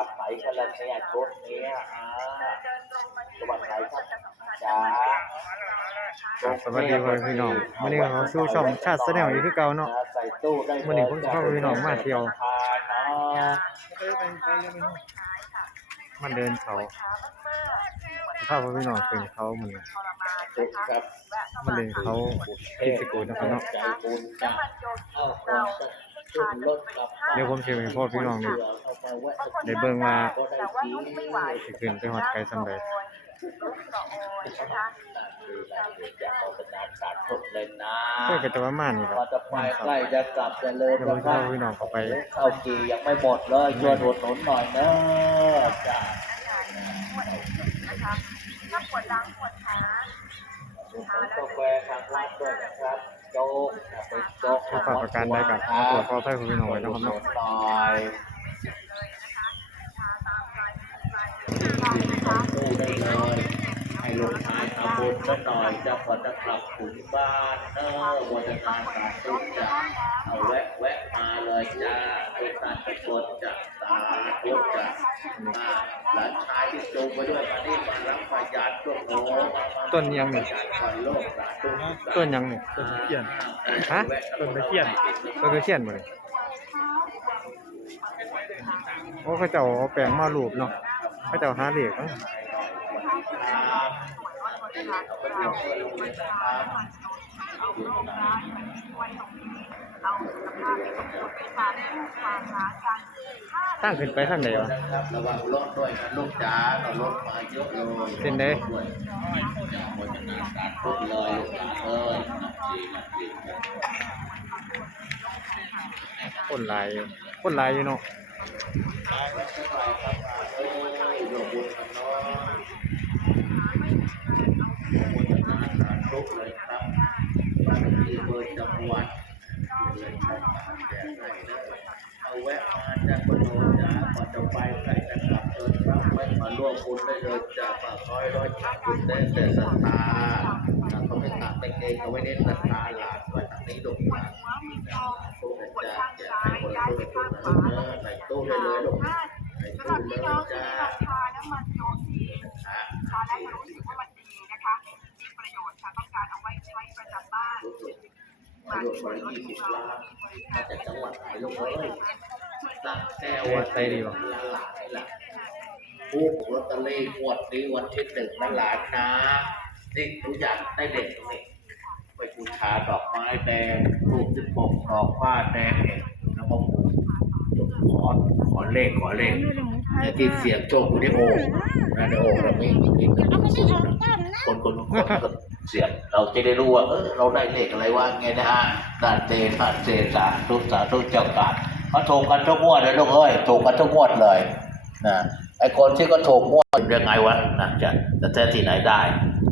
วัดไหนกันล่ะเนี่ยชุดเนี้ยอ่าจังหวัดไหนครับจ๋าครับสวัสดีพ่อแม่พี่น้องวันนี้เราสู่ช่องชาติแสดงอีกคือเก่าเนาะ ใส่ตู้ได้วันนี้ผมจะพาพี่น้องมาเที่ยว ทานเนาะมันเดินเขาภาพพี่น้องเป็นเขาเหมือนชุดครับมันเดินเขา ที่สกุลนะครับเนาะ ใจบุญจ้ะเอาคนจ้า เดี๋ยวผมจะให้พ่อพี่น้องนี่เอาไปแวะสักได้เบิ่งว่าก็ได้ทีสิขึ้นไปฮอดไกลซำใดอยากเอาเป็นนานสารทุกเลยนะเพื่อก็จะประมาณนี้คพรัอบจะไปใกล้จะกลับจะเลิกเดี๋ยวผมจะพาพี่น้องเข้าไปเข้ากียังไม่หมดเลยช่วยอุดหนุนหน่อยเนอะจ้าถ้าปวดหลังปวดขาอุดหนุนกาแฟทางร้านด้วยนะครับ โจ๊กเป็นโจ๊กาฝากประกันได้กับขอขอให้พี่น้องไว้นะครับเนาะนหน่อยตู้ได้เลยให้ลูกชายทำบุญสักหน่อยจ้าคนจะกลับถึงบ้านเนอวันจะทานสาธุจะเอาแวะแวะมาเลยจ้าทุกท่านทุกคนจะสาธุจะอ่าหลานช จูงไปด้วยมานี่มารับพยานตัวโน้ต้นยังนี่ก่อนโลกสาธุต้นยังนี่ต้นตะเคียนฮะต้นตะเคียนต้นตะเคียนบ่นี่โอ้เขาเจ้าเอาแปลงมารูปเนาะเขาเจ้าหาเลขเนาะตั้งขึ้นไปทางไหนวะนะครับระวังรถด้วยนะลูกจ๋าเรารถมาเยอะเลยเป็นไงด้วยอย่าโฆษณาการทุกเลยลูกจ๋าเอ้ยนับจีนับจีคนหลายอยู่คนหลายอยู่เนาะตายแล้วเท่าไหร่ครับมาเอ้ยดอกบุญกันเนาะโฆษณาการทุกเลยครับบ้านที่เบอร์จังหวัด เลยครับแจกให้นะเอาแวะมาจากบนโนจ๋าก่อนจะไปใครจะกลับเดินรับไม่มาร่วมบุญได้เลยจ้าฝากร้อยร้อยชักบุญได้แต่ศรัทธาเขาไม่ตัดไม่เกงเขาไม่เน้นศรัทธาหลานวันนี้ลูกหลาตู้จ้าแจกให้คนละตู้เลยตู้นะใส่ตู้ได้เลยลูกใส่สำหตู้รับเลพี่ยน้องที่จ้า รวมไปยี่สิบล้านมาจากจังหวัดไหนลูกเอ้ยตั้งแต่วันไปดีกว่าหลานนี่แหละผู้ลอตเตอรี่งวดนี้วันที่หนึ่งนะหลานนะนี่ทุกอย่างได้เด็กตรงนี้ไปบูชาดอกไม้แดงรูปสิบหกดอกผ้าแดงเนี่ยแล้วก็ขอขอเลขขอเลขเนี่ยที่เสียงโชคอยู่ในโอ่งนะในโอ่งเราไม่มีเลข คนคนคนคนเสียงเราจะได้รู้ว่าเออเราได้เลขอะไรว่าไงนะฮะดานเตนะเสสาทุสาทุเจ้าการเขาถูกกันทุกงวดเลยลูกเอ้ยถูกกันทุกงวดเลยนะไอคนที่ก็ถูกงวดยังไงวะนะจะจะแท้ที่ไหนได้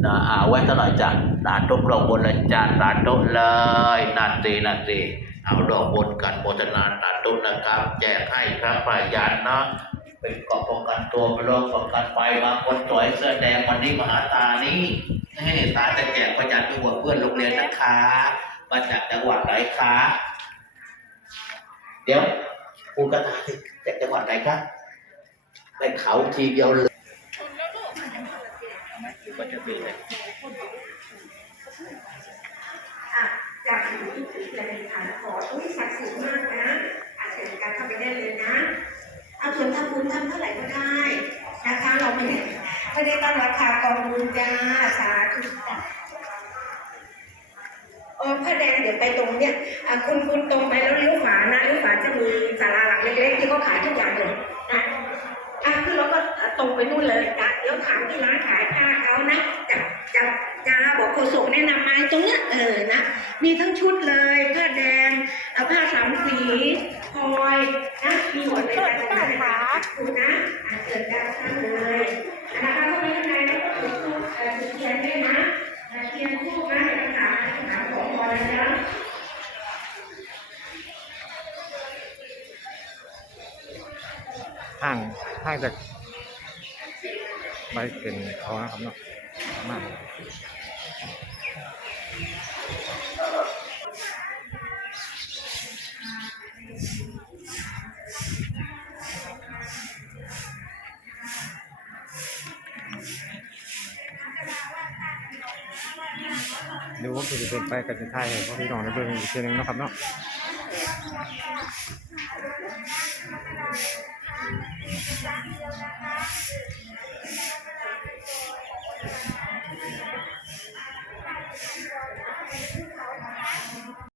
นะอ่าไว้เท่าไหร่จ้ะนานทุกลงบนเลยจ้าสาธุเลยนาตีนาตีเอาลงบนกันโมทนาสาธุนะครับ แจกให้พระปายานเนาะ เป็นเกาะป้องกันตัวเป็นโรคป้องกันไฟบางคนสวยเสื้อแดงวันนี้มาหาตานี้นี่ตาจะแจกประหยัดไปหัวเพื่อนโรงเรียนนะคะมาจากจังหวัดไหนคะเดี๋ยวปูกระตาจากจังหวัดไหนคะไปเขาทีเดียวเลยหรือว่าจะมีเลยอะจากสิ่งที่ถือเป็นฐานขออุ้ยศักดิ์สิทธิ์มากนะอาเชิญกันเข้าไปได้เลยนะ เอาส่วนทำบุญทำเท่าไหร่ก็ได้นะคะเราไม่ได้ไม่ได้ตั้งราคากองบุญจ้าสาธุจ้ะเออผ้าแดงเดี๋ยวไปตรงเนี้ยคุณคุณตรงไปแล้วเลี้ยวขวานะเลี้ยวขวาจะมีศาลาหลังเล็กๆที่เขาขายทุกอย่างเลยนะอะคือเราก็ตรงไปนู่นเลยจ้ะเดี๋ยวถามที่ร้านขายผ้าเขานะจ้ะจ้ะจ้าบอกโฆษกแนะนำมาตรงเนี้ยเออนะมีทั้งชุดเลยผ้าแดง เอาผ้าสามสีพลอยนะมีหมดเลยจ้ะจ้ะดูนะอะเกิดการสร้างเลยนะคะเข้าไปข้างในแล้วก็ถือทูบเอ่อถือเทียนด้วยนะเทียนทูบนะจะถามถามขอพรนะจ๊ะห่างห่างจากไปเป็นเขานะครับเนาะมาก ดูว่าคือเป็นไปกันจะท่ายให้พ่อพี่น้องในเบอร์อีกทีนึงนะครับเนาะ